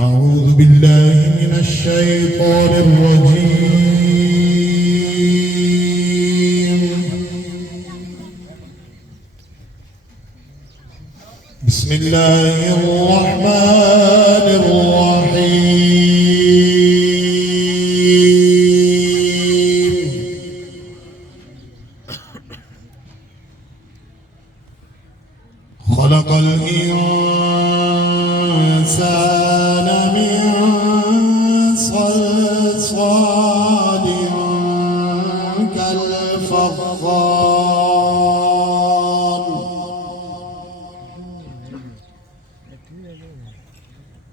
أعوذ بالله من الشيطان الرجيم. بسم الله الرحمن الرحيم. خلق الإنسان من صلصال كالفخار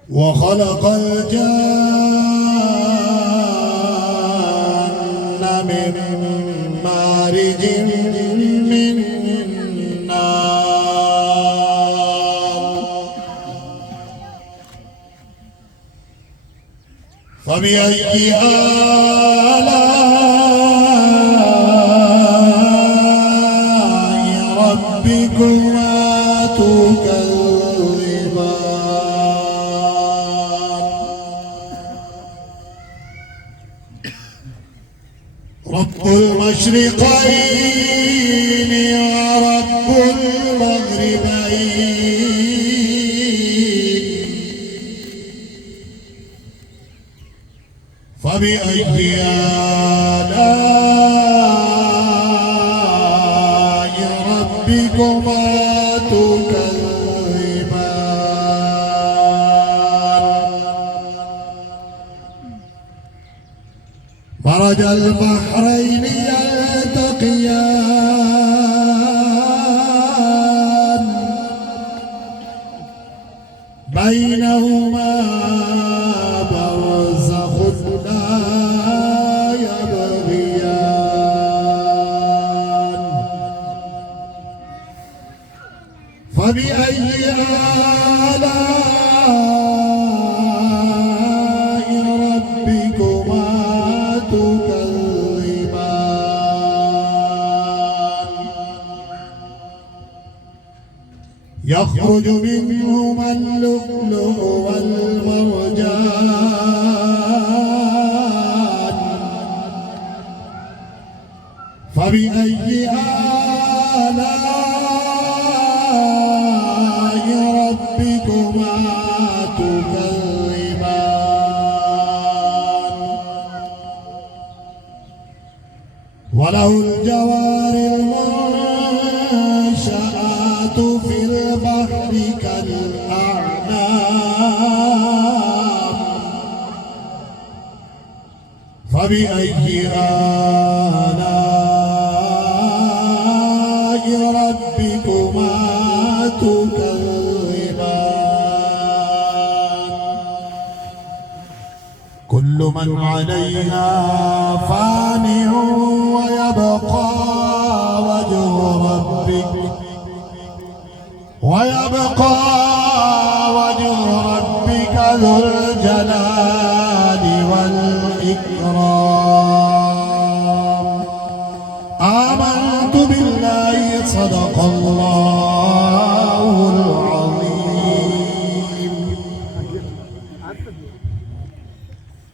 وخلق الجان من مارج من فبأي آلاء ربكما تكذبان رب المشرقين ورب المغربين فبأي آلاء ربكما تكذبان مرج البحرين يلتقيان بينهما برزخ لا يبغيان فبأي آلاء ربكما تكذبان يخرج منهما اللؤلؤ والمرجان فبأي آلاء ربكما تكذبان وله الجوار المنشآت في البحر كالأعلام فبأي آلاء ربكما تكذبان كل من عليها فان ويبقى وجه ربك ذو الجلال والإكرام آمنت بالله صدق الله العظيم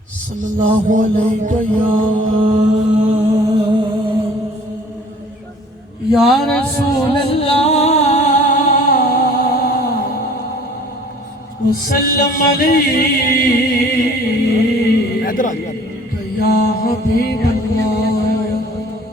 صلى الله عليك يا رسول الله وسلم عليك يا حبيب الله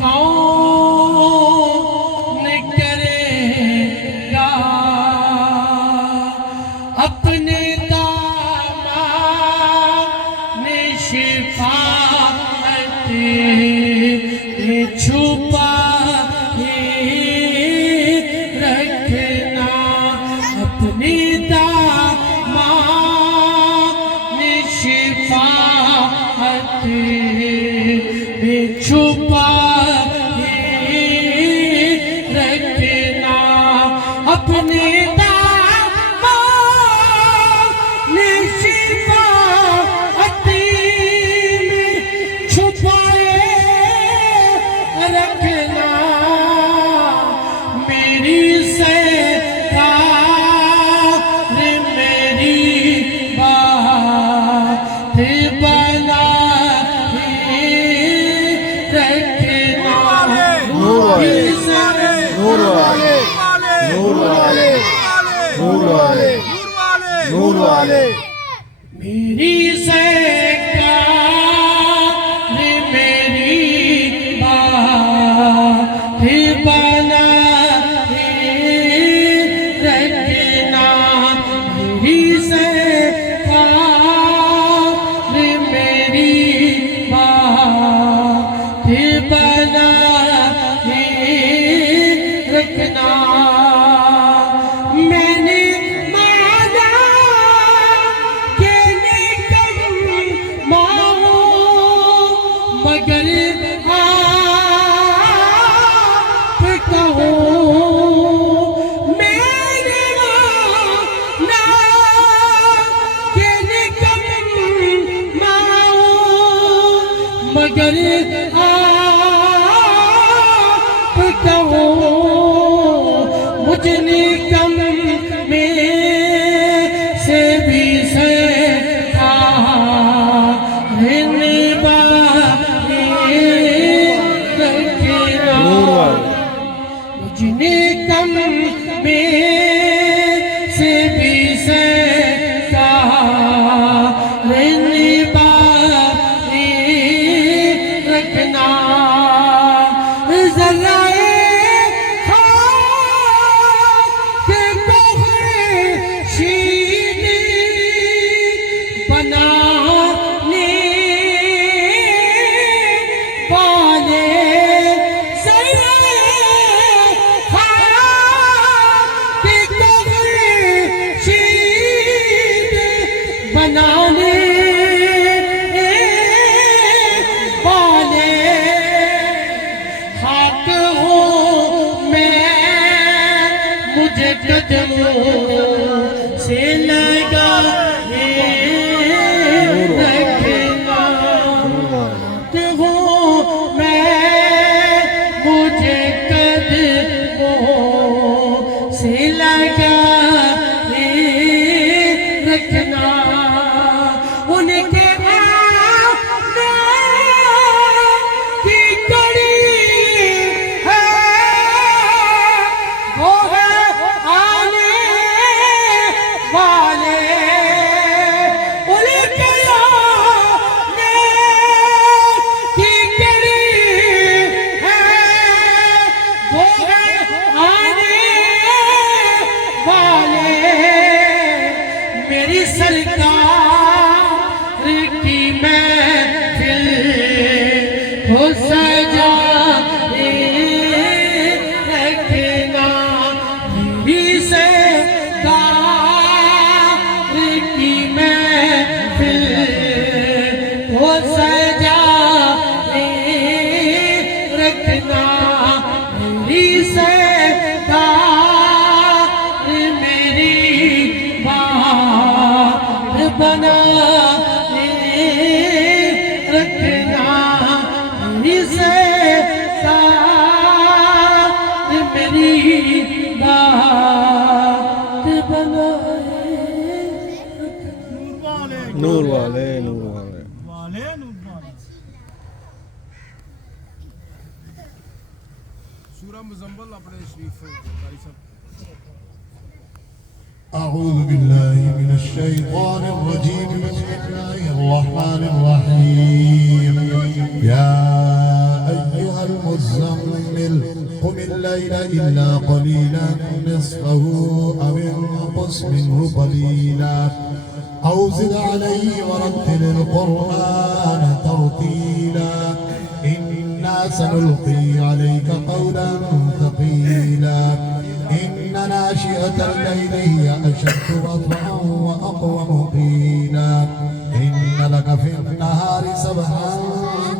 کون کرے گا اپنے دامان شفاعت چھپا رکھنا اپنے دامان شفاعت چھپا رکھنا اپنے دامان شفاعت چھپائے رکھنا میری سرکار میری بات بنا میری سرکار میری بات بنا رکھنا میری سرکار میری بات بنا رکھنا میں نے مانا کہ نکم ماؤں مگر آپ کہوں میں نے مانا کہ نکم ماؤں مگر آپ کہوں مجھ نکم میں سے بھی سرکار نبھائے رکھنا مجھ نکم میں سے بھی سرکار نبھائے رکھنا قدموں سے لگا رکھنا ہوں میں مجھے قدموں سے لگا رکھنا ان کے کی کڑی ہے وہ ہے میری سرکار کی محفل ہو سجا رکھنا میری سرکار کی محفل ہو سجا رکھنا میری سرکار میری بنا رکھنا میری سرکار میری بات بنا نور والے سورہ مزمل اپنے شریف أعوذ بالله من الشيطان الرجيم بسم الله الرحمن الرحيم يا أيها المزمل قم الليل إلا قليلا نصفه أو انقص منه قليلا أو زد عليه ورتل القرآن ترتيلا إنا سنلقي عليك قولا ثقيلا إن ناشئة الليل هي أشد وطئا وأقوم قيلا إن لك في النهار سبحا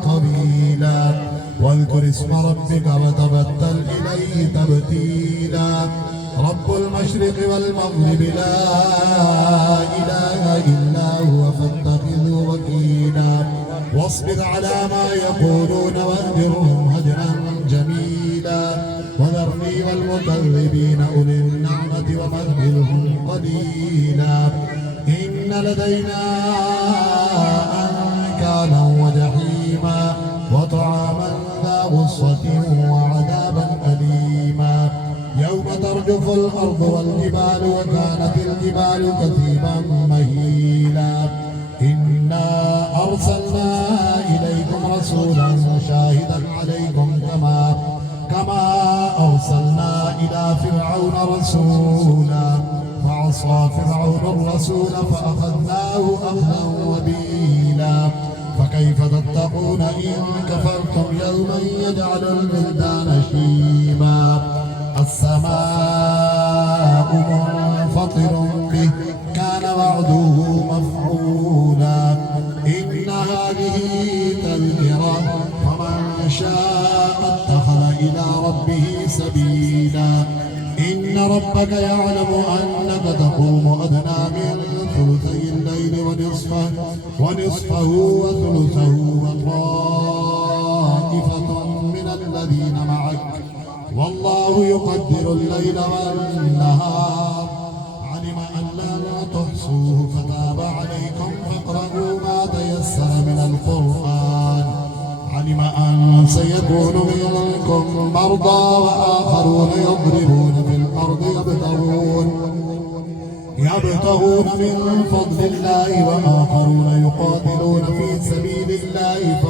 طويلا واذكر اسم ربك وتبتل إليه تبتيلا رب المشرق والمغرب لا إله إلا هو فاتخذه وكيلا واصبر على ما يقولون واهجرهم هجرا جميلا وذرني والمكذبين أولي النعمة ومهلهم قليلا إن لدينا أنكالا وجحيما وطعاما ذا غصة وعذابا أليما يوم ترجف الأرض والجبال وكانت الجبال كثيبا مهيلا إنا أرسلنا إليكم رسولا شاهدا عليكم كما أرسلنا إلى فرعون رسولا فعصى فرعون الرسول فأخذناه أخذا وبيلا فكيف تتقون إن كفرتم يوما يجعل البلدان شيبا السماء منفطر به كان وعده مفعولا إن هذه تذكرة فمن شاء اتخذ إلى ربه سبيلا إن ربك يعلم أنك تقوم أدنى من ثلثي الليل ونصفه وثلثه وطائفة من الذين معك والله يقدر الليل والنهار علم أن لن تحصوه فتاب عليكم فاقرؤوا ما تيسر من القرآن علم أن سيكون منكم مرضى وآخرون يضربون في الأرض يبتغون من فضل الله وآخرون يقاتلون في سبيل الله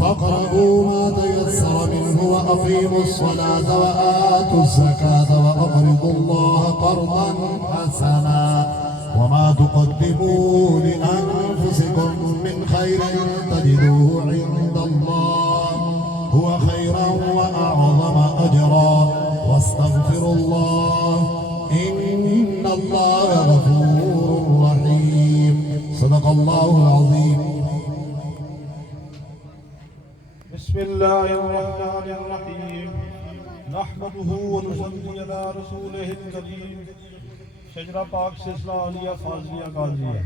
فاقرؤوا ما تيسر منه وأقيموا الصلاة وآتوا الزكاة وأقرضوا الله قرضا حسنا وما تقدموا لأنفسكم من خير تجدوه عند الله هو خيرا وأعظم أجرا واستغفروا الله إن الله غفور رحيم صدق الله العظيم بسم الله الرحمن الرحيم نحمده ونصلي على رسوله الكريم شجرہ پاک سے اسلالیہ فاضلیہ غازیہ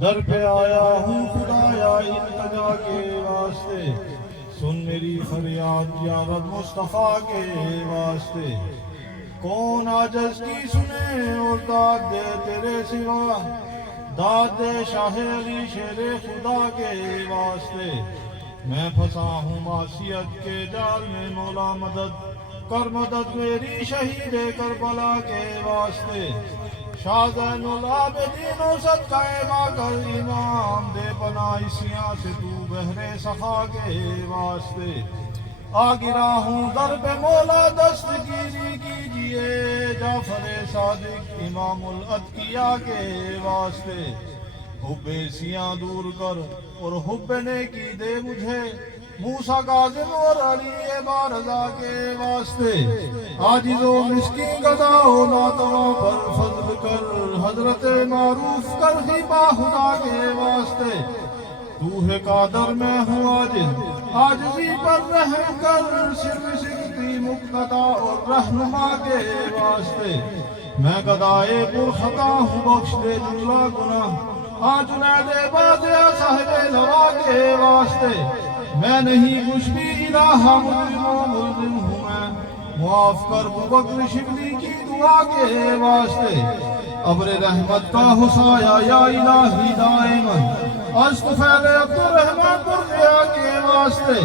در پہ آیا ہوں خدایا التجا کے واسطے سن میری فریاد یا رب مصطفیٰ کے واسطے کون عاجز کی سنے اور داد دے تیرے سوا داد دے شاہ علی شیر خدا کے واسطے میں پھنسا ہوں معصیت کے جال میں مولا مدد کر مدد میری شہید کربلا کے واسطے شاہ زین العابدین و صدقہ ما کر امام دے بنائی سیاں سے تو بہرے سخا کے واسطے آ گرا ہوں در پہ مولا دستگیری کیجئے جعفر صادق امام الاتقیاء کے واسطے حب سیاں دور کر اور حب نیکی دے مجھے موسیٰ کاظم اور علی بارزہ کے واسطے عاجز و مسکین گدا ہو ناتواں پر فضل کر حضرت معروف کر خیبہ خدا کے واسطے تو ہے قادر میں ہوں عاجز عاجزی پر رحم کر سر سکتی مقتدا اور رہنما کے واسطے میں گدائے پر خطا ہوں بخش دے جملہ گناہ جنید بادیا صاحب لوا کے واسطے میں نہیں کچھ بھی الہ مجرم و ملزم ہوں میں معاف کر بکر شبلی کی دعا کے واسطے ابر رحمت کا حسایا یا الہی دائماً از طفیل عبدالرحمن برغیا کے واسطے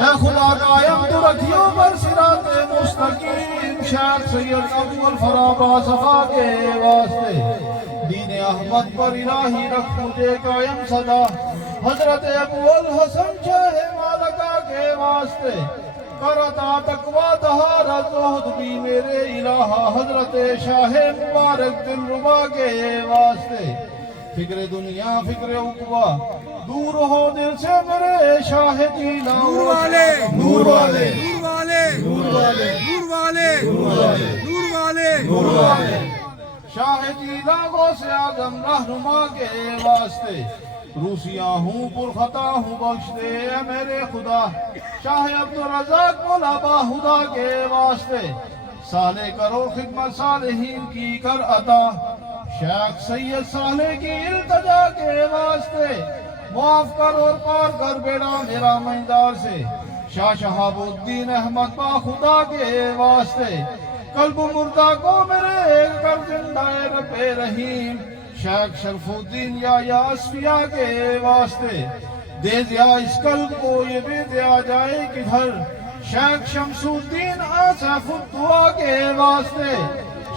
اے خدا قائم تو رکھیوں پر صراط مستقیم شیخ سید ابو الفرابہ صفا کے واسطے دین احمد پر الہی رکھ مجھے قائم صدا حضرت ابو الحسن شاہ مالکہ کے واسطے، کر عطا تقوی طہارت زہد بھی میرے الہ حضرت شاہ مبارک دلربا کے واسطے، فکر دنیا فکر عقبہ دور ہو دل سے میرے شاہ جیلا، نور والے نور والے نور والے نور والے نور والے نور والے نور والے نور والے شاہ جیلا غوث اعظم رہنما کے واسطے، روسیاں ہوں پرخطا ہوں بخش دے اے میرے خدا، شاہ عبدالرزاق مولا باہدا کے واسطے، صالح کرو خدمت صالحین کی کر عطا، شیخ سید صالح کی التجا کے واسطے، معاف کر اور پار کر بیڑا میرا مہندار سے، شاہ شہاب الدین احمد باخدا کے واسطے، قلب مردہ کو میرے ایک کر زندہ رب رحیم، شیخ شرف الدین یا اصفیہ کے واسطے، دے دیا اس قلب کو یہ بھی دیا جائے کدھر، شیخ شمس الدین آصف الدعا کے واسطے،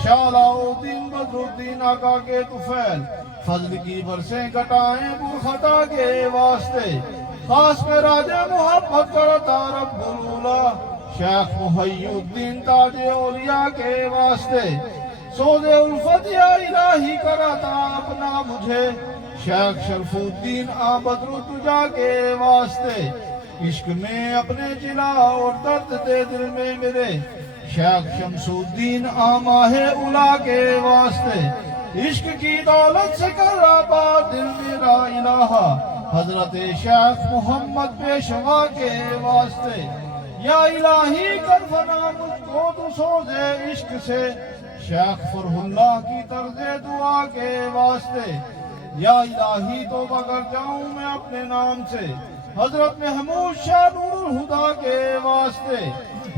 شاہ علاء الدین بدر الدین آقا کے طفیل، فضل کی برسیں کٹائیں برخطا کے واسطے، خاص میں راجہ محبت کرتا رب العلا، شیخ محی الدین تاج اولیاء کے واسطے، سود الفت یا الہی کراتا اپنا مجھے، شیخ شرف الدین بدر الدجا کے واسطے، عشق میں اپنے جلا اور درد دے دل میں میرے، شیخ شمس الدین ماہ اولا کے واسطے، عشق کی دولت سے کر آباد دل میرا الہا، حضرت شیخ محمد پیشوا کے واسطے، یا الہی کر فنا مجھ کو تو سوزے عشق سے، شیخ فرح اللہ کی طرز دعا کے واسطے، یا الہی توبہ کر جاؤں میں اپنے نام سے، حضرت محمود شاہ نور الہدا کے واسطے،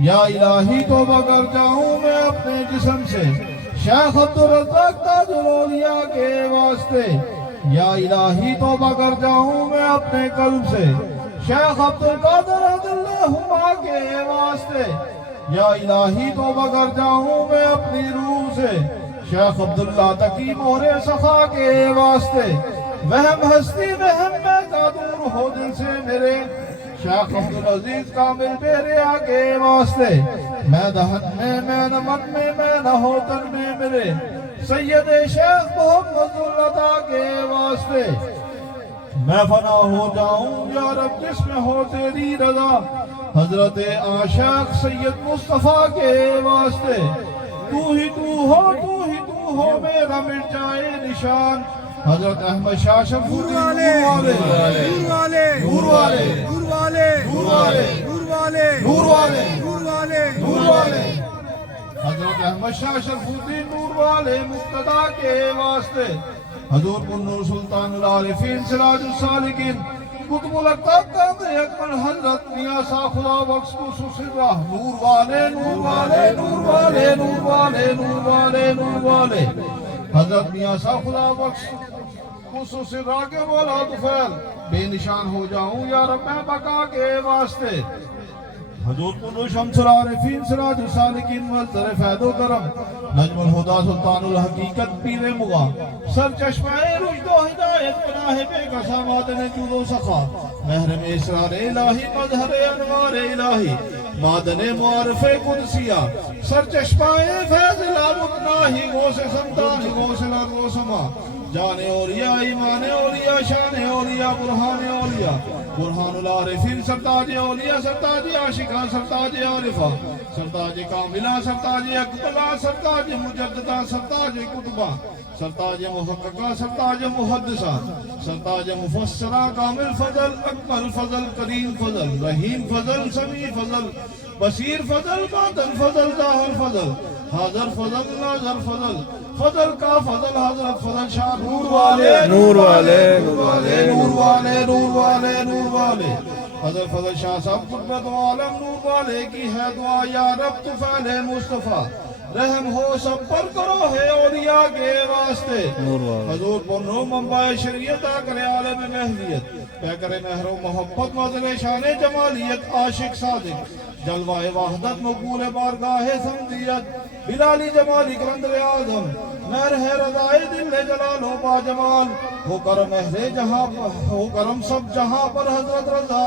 یا الہی توبہ کر جاؤں میں اپنے جسم سے، شیخ عبدالرزاق تاج الاولیاء کے واسطے، یا الہی توبہ کر جاؤں میں اپنے قلب سے، شیخ عبدالقادر عدلہما کے واسطے، یا الہی توبہ کر جاؤں میں اپنی روح سے، شیخ عبداللہ تقی مہر سخا کے واسطے، وہم ہستی وہم میں کا دور ہو دل سے میرے، شیخ عبدالعزیز کامل بیریا کے واسطے، میں دہن میں نمن میں نہ ہو تن میں میرے، سید شیخ محمد العطا کے واسطے، میں فنا ہو جاؤں یا رب جس میں ہو تیری رضا، حضرت عاشق سید مصطفیٰ کے واسطے، تو ہی تو ہو میرا مٹ جائے نشان، حضرت احمد شاہ شرف نور الدین والے نور والے نور والے نور والے نور والے نور والے نور والے نور والے نور والے حضرت احمد شاہ شرف الدین نور والے مقتدا کے واسطے، حضور النور سلطان العارفین سراج السالکین قطب الاقطاب قادر اکبر حضرت میاں شاہ خدا بخش خصوص راہ، نور والے نور والے نور والے نور والے نور والے نور والے حضرت میاں شاہ خدا بخش خصوص راہ کے مولا طفیل، بے نشان ہو جاؤں یا رب میں بقا کے واسطے، حضور النور شمس العارفین سراج السالکین مظہر فیض و کرم، نجم الہدا سلطان الحقیقت پیر مغا، سر چشمہ رشد و ہدایت پناہ بے کسا مادن جود و سخا، محرم اسرار الہی مظہر انوار الہی، مادن معارف قدسیہ، سر چشمہ فیض لامتناہی، غوث سمتان غوث لر و سما، جان اولیاء ایمان اولیاء شان اولیاء برہان اولیاء، برہان العارفین سرتاج اولیاء سرتاج عاشقاں سرتاج عارفہ، سرتاج کاملہ سرتاج اقبلہ سرتاج مجددہ سرتاج قطبہ، سرتاج محققہ سرتاج محدثہ، سرتاج مفسرہ کامل فضل اکمل فضل کریم فضل رحیم فضل سمیع فضل بصیر فضل باطن فضل ظاہر فضل حاضر فضل ناظر فضل، فضل کا فضل حضرت فضل شاہ نور والے نور والے نور والے نور والے نور والے نور والے، حضرت فضل شاہ صاحب قربت عالم نور والے کی ہے دعا، یا رب طفیل مصطفیٰ رحم ہو سب پر کرو ہے اولیاء کے واسطے، حضور بنو منبع شریعت آکر عالم مہدیت، پیکر مہر و محبت مظہر شان جمالیت، عاشق صادق جلوہ وحدت مقبول بارگاہ سمدیت، بلالی جمالی کلندر اعظم، مہر ہے رضائے دل ہے جلال و با جمال ہو کرم اہل جہاں ہو کرم سب جہاں پر حضرت رضا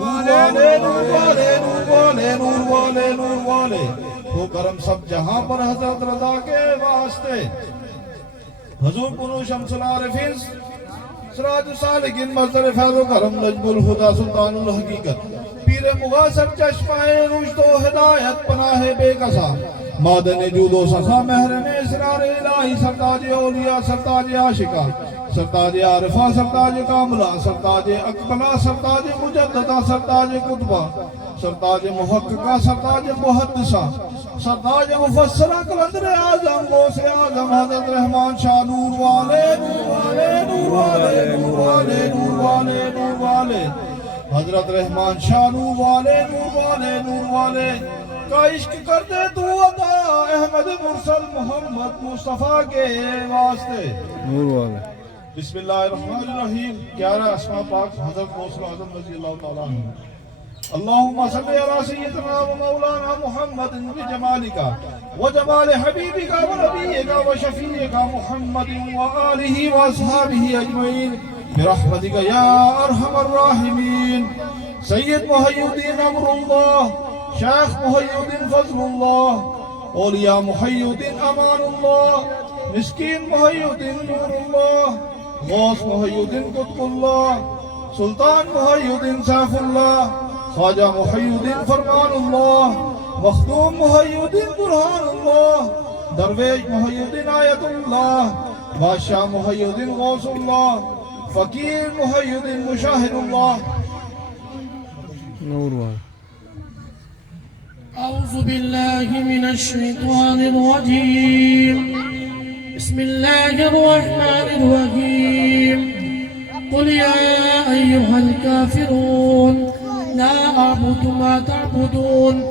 نور والے نور والے نور والے نور والے نور والے ہو کرم سب جہاں پر حضرت رضا کے واسطے حضور کنو شمس العارفین سراج السالکین مصدر فیض و کرم نجم الہدا سلطان الحقیقت پیر مغاثر چشمہ رشد و ہدایت پناہ بے کسا مادن جود و سخا مہرن اسرار الہی سرتاج اولیاء سرتاج عاشقہ سرتاج عارفہ سرتاج کاملہ سرتاج اکملہ سرتاج مجددہ سرتاج قطبہ سرتاج محققہ سرتاج محدثہ سرتاج مفسرہ قلندر اعظم غوث اعظم حضرت رحمان شاہ نور والے نور والے نور والے نور والے نور والے نور والے حضرت رحمان شاہ نور والے نور والے نور والے کا عشق کر دے تو عطا احمد مرسل محمد مصطفیٰ کے واسطے نور والے بسم اللہ الرحمن الرحیم 11 اسماء پاک حضرت غوث اعظم رضی اللہ تعالیٰ عنہ اللہم صلی علی سیدنا و مولانا محمد بجمالک و جمال حبیبک و نبیک و شفیعک محمد و آلہ و اصحابہ اجمعین برحمتک یا ارحم الراحمین سید محی الدین امر اللہ شیخ محی الدین فضل اللہ اولیاء محی الدین امان اللہ مسکین محی الدین نور اللہ غوث محی الدین قطب اللہ سلطان محی الدین سیف اللہ خواجہ محی الدین فرمان اللہ مخدوم محی الدین برہان اللہ درویش محی الدین آیت اللہ بادشاہ محی الدین غوث اللہ فقیر محی الدین مشاہد اللہ نور والے أعوذ بالله من الشيطان الرجيم بسم الله الرحمن الرحيم قل يا أيها الكافرون لا أعبد ما تعبدون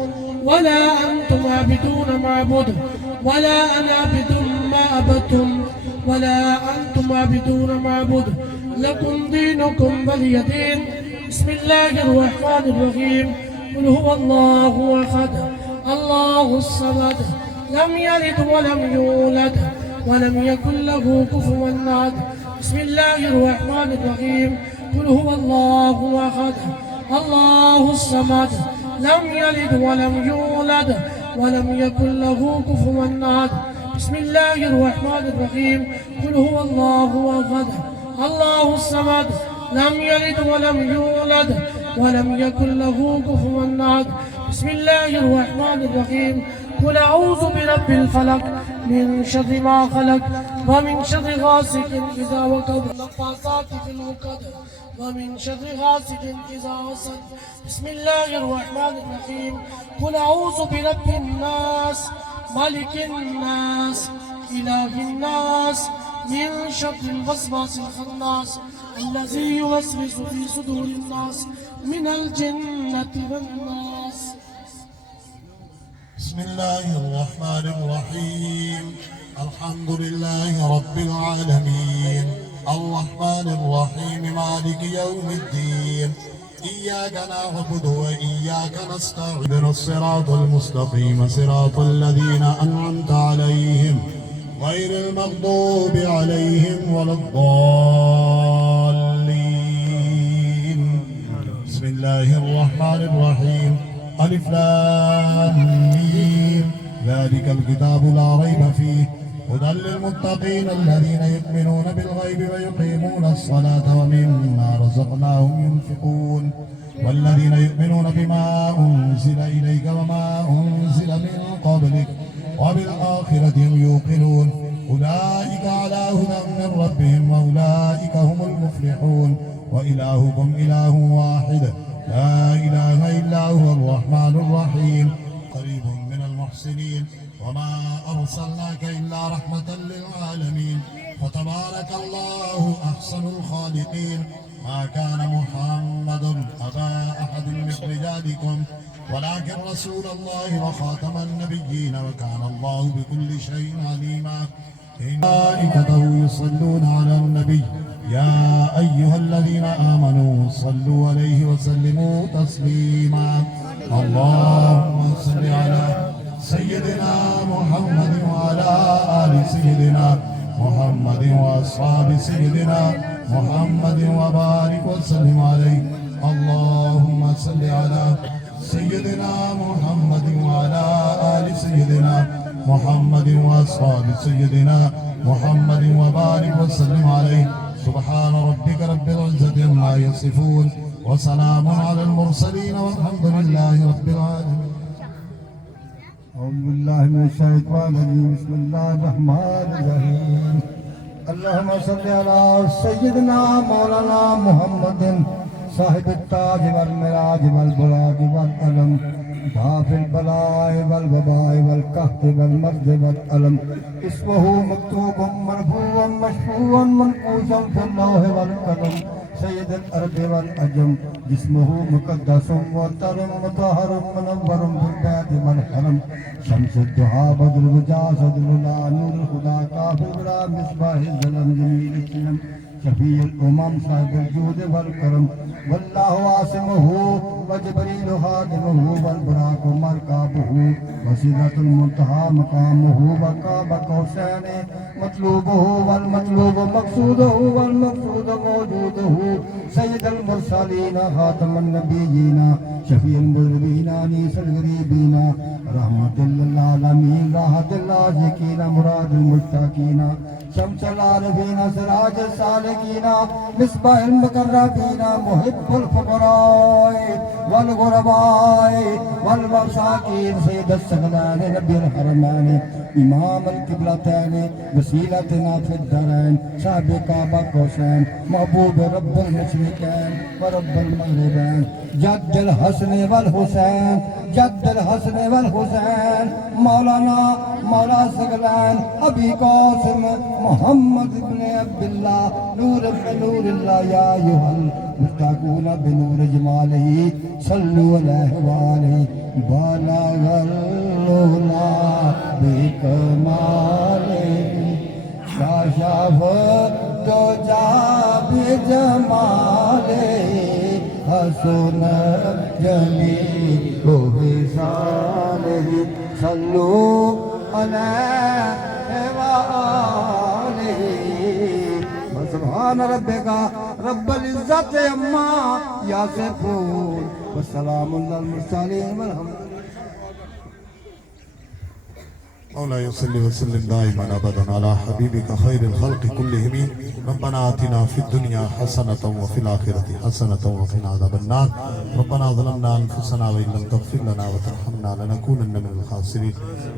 ولا أنتم عابدون ما أعبد ولا أنا عابد ما عبدتم ولا أنتم عابدون ما أعبد لكم دينكم ولي دين بسم الله الرحمن الرحيم قل هو الله أحد الله الصمد لم يلد ولم يولد ولم يكن له كفوا أحد بسم الله الرحمن الرحيم قل هو الله أحد الله الصمد لم يلد ولم يولد ولم يكن له كفوا أحد بسم الله الرحمن الرحيم قل هو الله أحد الله الصمد لم يلد ولم يولد ولم يكن له كفوا أحد بسم الله الرحمن الرحيم قل أعوذ برب الفلق من شر ما خلق ومن شر غاسق إذا وقب والنفاثات في العقد ومن شر غاسق إذا حسد بسم الله الرحمن الرحيم قل أعوذ برب الناس ملك الناس إله الناس من شر الوسواس الخناس الذي يوسوس في صدور الناس من الجنة والناس بسم الله الرحمن الرحيم الحمد لله رب العالمين الرحمن الرحيم مالك يوم الدين إياك نعبد وإياك نستعين اهدنا الصراط المستقيم صراط الذين أنعمت عليهم غير المغضوب عليهم ولا الضالين بسم الله الرحمن الرحيم ألف لام ميم ذلك الكتاب لا ريب فيه هدى للمتقين الذين يؤمنون بالغيب ويقيمون الصلاة ومما رزقناهم ينفقون والذين يؤمنون بما أنزل إليك وما أنزل من قبلك وبالآخرة هم يوقنون أولئك على هدى من ربهم وأولئك هم المفلحون وإلهكم إله واحد لا إله إلا هو الرحمن الرحيم قريب من المحسنين وما أرسلناك إلا رحمة للعالمين فتبارك الله أحسن الخالقين ما كان محمد أبا أحد من رجالكم ولكن رسول الله وخاتم النبيين وكان الله بكل شيء عليما ملائكته يصلون على النبي يا أيها الذين آمنوا صلوا عليه وسلموا تسليما اللهم صل على سيدنا محمد وعلى آل سيدنا سيدنا محمد وبارك وسلم عليه اللهم صل على سيدنا محمد وعلى آل سيدنا محمد وأصحاب سيدنا محمد وبارك وسلم عليه سبحان ربك رب العزة عما يصفون وسلام على المرسلين والحمد لله رب العالمين. أعوذ بالله من الشيطان الرجيم بسم الله الرحمن الرحيم اللهم صل على سيدنا مولانا محمد صاحب التاج والمراج والبراج والألم دافع البلاء والوباء والقهر والمرض والألم اسمه مكتوب مرفوع مشفوع منقوشا في اللوح والقلم سيد الأرض والأجم جسمه مقدس محترم مطهر منور بالبيت والحرم شمس الضحى بدر الرجاء صدر الله نور الخدا كافر بلا مصباح الظلم جميل السلم شفيع الأمم صاحب الجود والكرم والله عاصمه وجبريل خادمه والبراق مركبه وسدرة المنتهى مقامه وقاب قوسين مطلوبه والمطلوب مقصوده والمقصود موجوده سيد المرسلين خاتم النبيين شفيع المذنبين انيس الغريبين رحمة للعالمين راحة العاشقين مراد المشتاقين شمس العارفين سراج السالكين مصباح المقربين محب الفقراء والغرباء والمساكين سيد الثقلين نبي الحرمين امام القبلتين وسيلتنا في الدارين صاحب كعبة قوسين محبوب رب المشرقين ورب المغربين جد الحسن والحسين جد الحسن والحسين مولانا مولا ثقلين ابي قاسم محمد بن عبد الله نور من نور الله يا ايها المشتاقون بنور جماله صلوا عليه وآله بلغ العلا بكماله كشف الدجى بجماله حسن جميل خصاله صلوا عليه وآله سبحان ربك رب العزة عما يصفون والسلام على المرسلين والحمد لله. مولاي صل وسلم دائما ابدا على حبيبك خير الخلق كلهم ربنا آتنا في الدنيا حسنة وفي الآخرة حسنة وقنا عذاب النار ربنا ظلمنا أنفسنا وإن لم تغفر لنا وترحمنا لنكونن من الخاسرين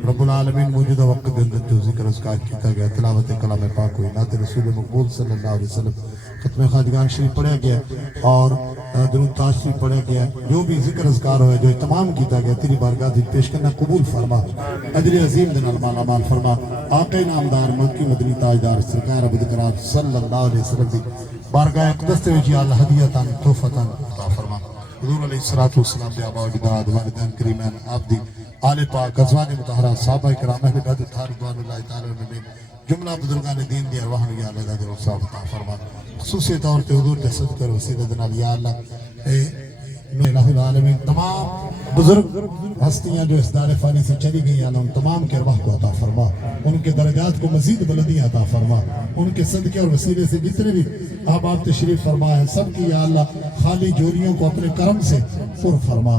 رب العالمین موجودہ وقت کے اندر جو ذکر اذکار کیا گیا تلاوت کلام پاک ہوئی نعت رسول مقبول صلی اللہ علیہ وسلم ختم خواجگان شریف پڑھا گیا اور درود تاج شریف پڑھا گیا جو بھی ذکر اذکار ہوئے جو اہتمام کیا گیا تیری بارگاہ دل پیش کرنا قبول فرما اجر عظیم دن المال فرما آقا نامدار مکی مدنی تاجدار سرکار ابو ذکرات صلی اللہ علیہ وسلم دی بارگاہ اقدس تے وچ اللہ ہدیتاً تحفتاً عطا فرما حضور علیہ الصلوۃ والسلام دے آباء و اجداد والدین کریمین آپ دی آل پاک ازواج مطہرہ صحابہ کرام اہل بیت رضوان اللہ تعالی علیہم جملہ بزرگان دین دی ارواح یا اللہ دے رسول عطا فرما خصوصی طور پہ حضور دے صدقے اور وسیلہ جناب یا اللہ الہ العالمین تمام بزرگ ہستیاں جو اس دار فانی سے چلی گئی ہیں ان تمام کے ارواح کو عطا فرما ان کے درجات کو مزید بلندی عطا فرما ان کے صدقے اور وسیلے سے جتنے بھی احباب تشریف فرما ہے سب کی یا اللہ خالی جوریوں کو اپنے کرم سے پر فرما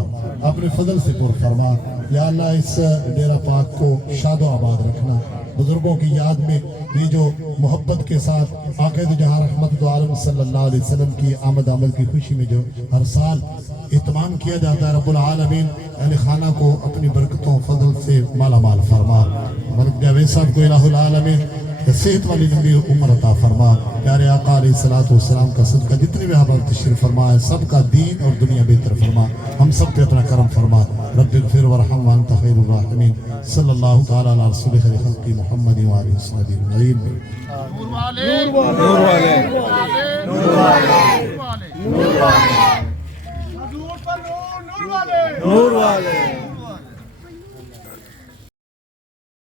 اپنے فضل سے پر فرما یا اللہ اس ڈیرہ پاک کو شاد و آباد رکھنا بزرگوں کی یاد میں یہ جو محبت کے ساتھ آقا جہاں رحمت عالم صلی اللہ علیہ وسلم کی آمد کی خوشی میں جو ہر سال اہتمام کیا جاتا ہے رب العالمین اہل خانہ کو اپنی برکتوں فضل سے مالا مال فرما ملک جاوید صاحب کو الہ العالمین صحت والی لمبی عمر عطا فرما پیارے آقا علیہ السلام کا صدقہ جتنے بھی احباب تشریف فرما ہے سب کا دین اور دنیا بہتر فرما ہم سب پہ اپنا کرم فرما رب اغفر ورحم وانت خیر الراحمین صلی اللہ تعالی علی رسول خیر خلق محمد و آلہ وصحبہ اجمعین. نور والے نور والے نور والے نور والے نور والے نور والے